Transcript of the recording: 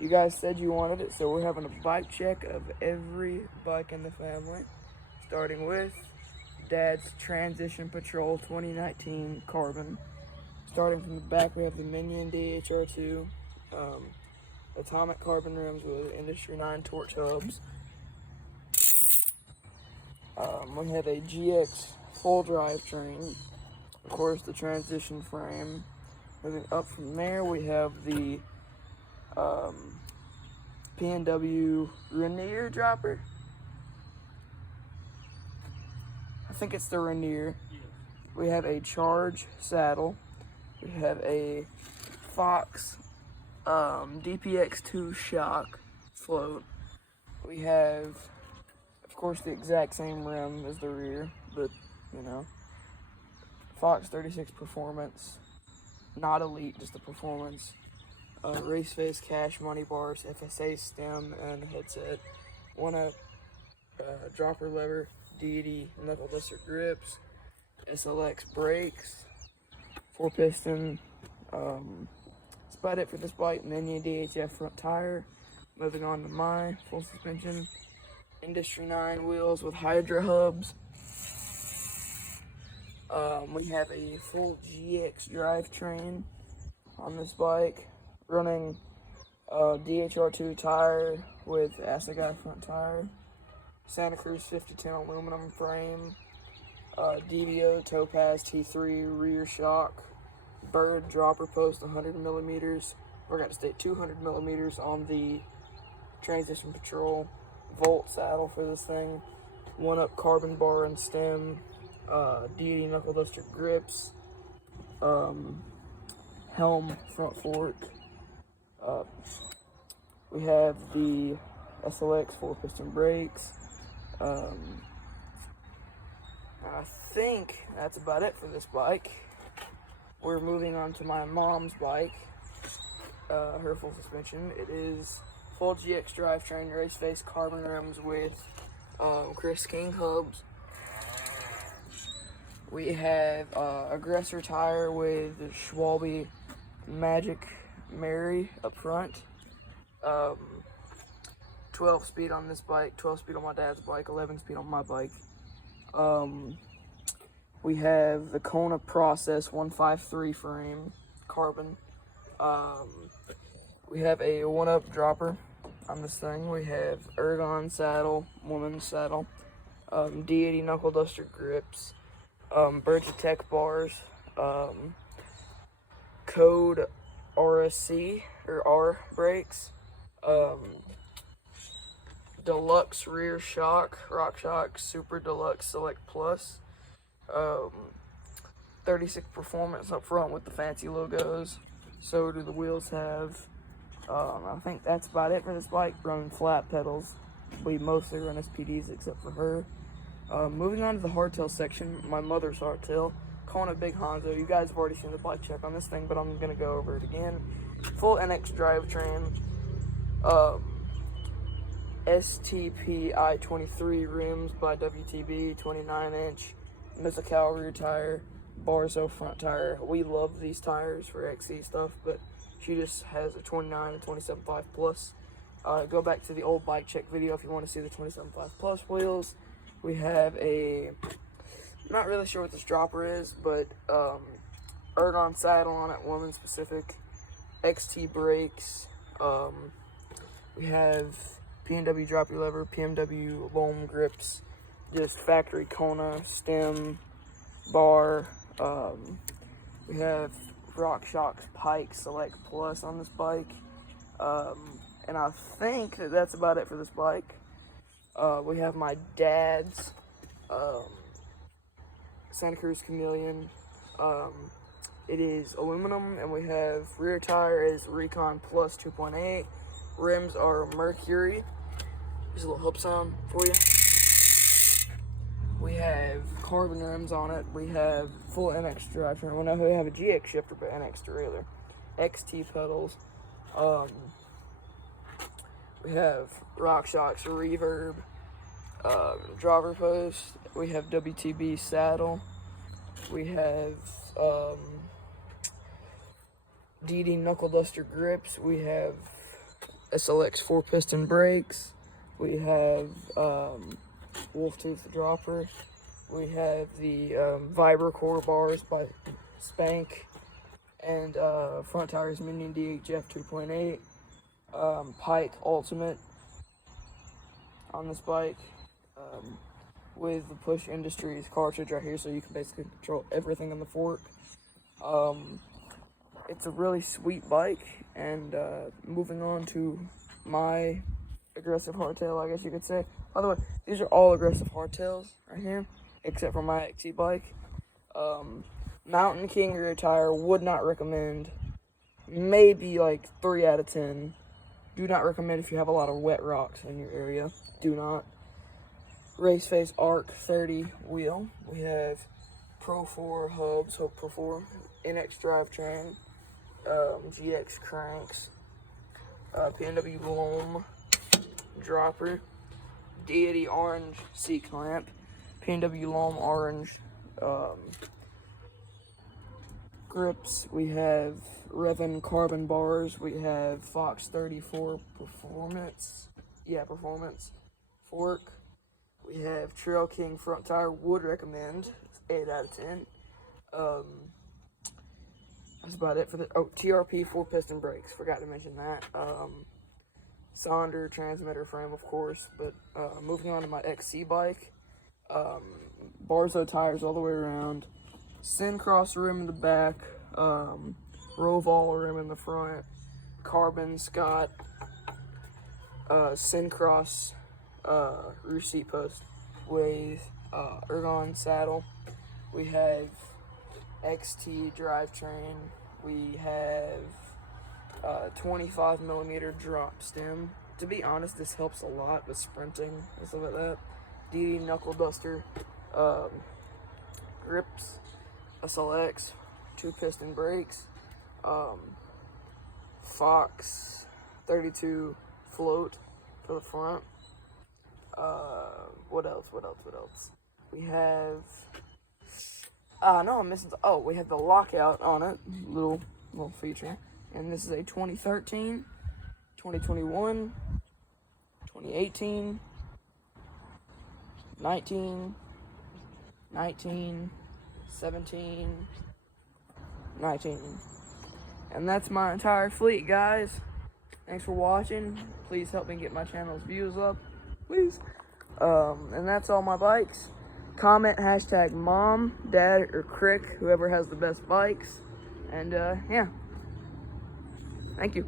You guys said you wanted it, so we're having a bike check of every bike in the family, starting with Dad's Transition Patrol 2019 Carbon. Starting from the back, we have the Minion DHR2, Atomic Carbon rims with Industry 9 torch hubs. We have a GX full drivetrain, of course the transition frame. Moving up from there, we have the P&W Rainier dropper. I think it's the Rainier. We have a Charge saddle. We have a Fox DPX2 shock float. We have, of course, the exact same rim as the rear, but you know, Fox 36 Performance, not Elite, just the Performance. Race Face Cash Money Bars, FSA stem and headset. One dropper lever, Deity knuckle duster grips, SLX brakes, 4-piston. That's about it for this bike. Minion DHF front tire. Moving on to my full suspension. Industry 9 wheels with Hydra hubs. We have a full GX drivetrain on this bike, running DHR2 tire with Assegai front tire, Santa Cruz 5010 aluminum frame, DBO Topaz T3 rear shock, Bird dropper post 100 millimeters. Forgot to state 200 millimeters on the Transition Patrol Volt saddle for this thing. 1-up carbon bar and stem, Deity knuckle duster grips, helm front fork. We have the SLX 4-piston brakes. I think that's about it for this bike. We're moving on to my mom's bike, her full suspension. It is full GX drivetrain, race face carbon rims with Chris King hubs. We have Aggressor tire with Schwalbe Magic Mary up front. 12 speed on this bike, 12 speed on my dad's bike, 11 speed on my bike. We have the Kona Process 153 frame, carbon. We have a 1-up dropper on this thing. We have Ergon saddle, woman's saddle, Deity knuckle duster grips, Birds of Tech bars, Code RSC or R brakes, Deluxe rear shock, RockShox Super Deluxe Select Plus, 36 Performance up front with the fancy logos. So do the wheels have. I think that's about it for this bike. Running flat pedals. We mostly run SPDs except for her. Moving on to the hardtail section, my mother's hardtail, Kona Big Hanzo. You guys have already seen the bike check on this thing, but I'm gonna go over it again. Full NX drivetrain, STP I-23 rims by WTB, 29-inch, Mizukawa rear tire, Barzo front tire. We love these tires for XC stuff, but she just has a 29 and 27.5 plus. Go back to the old bike check video if you want to see the 27.5 plus wheels. We have a, not really sure what this dropper is, but Ergon saddle on it, woman specific, XT brakes. We have P&W dropper lever, PMW loam grips, just factory Kona stem bar. We have RockShox Pike Select Plus on this bike, and I think that's about it for this bike. We have my dad's Santa Cruz Chameleon. It is aluminum, and we have rear tire is Recon Plus 2.8. Rims are Mercury. Here's a little hook sound for you. We have carbon rims on it. We have full NX drivetrain. Well, no, we have a GX shifter, but NX derailleur. XT pedals. We have RockShox reverb, driver post. We have WTB saddle. We have DD knuckle duster grips. We have SLX 4-piston brakes. We have Wolf Tooth dropper. We have the Vibra-Core bars by Spank, and front tires Mini DHF 2.8. Pike Ultimate on this bike, with the Push Industries cartridge right here, so you can basically control everything on the fork. It's a really sweet bike. And moving on to my aggressive hardtail, I guess you could say. By the way, these are all aggressive hardtails right here, except for my XC bike. Mountain King rear tire, would not recommend. Maybe like 3 out of 10. Do not recommend if you have a lot of wet rocks in your area. Do not. Raceface Arc 30 wheel. We have Pro 4 hubs, Hope Pro 4, NX drivetrain, GX cranks, PNW loam dropper, Deity orange C-clamp, PNW loam orange grips. We have Revin carbon bars. We have Fox 34 performance fork. We have Trail King front tire, would recommend. 8 out of 10. That's about it for the TRP 4-piston brakes. Forgot to mention that. Sonder transmitter frame, of course. But moving on to my XC bike, Barzo tires all the way around, Syncross rim in the back, Roval rim in the front, Carbon Scott, Syncross rear seat post with Ergon saddle. We have XT drivetrain. We have 25mm drop stem. To be honest, this helps a lot with sprinting and stuff like that. DD knuckle duster grips, SLX 2-piston brakes, Fox 32 float for the front. What else? We have, no, I'm missing, we have the lockout on it, little feature. And this is a 2013, 2021, 2018, 19, 17, 19. And that's my entire fleet, guys. Thanks for watching. Please help me get my channel's views up, please. And that's all my bikes. Comment hashtag mom, dad, or Crick, whoever has the best bikes. And yeah. Thank you.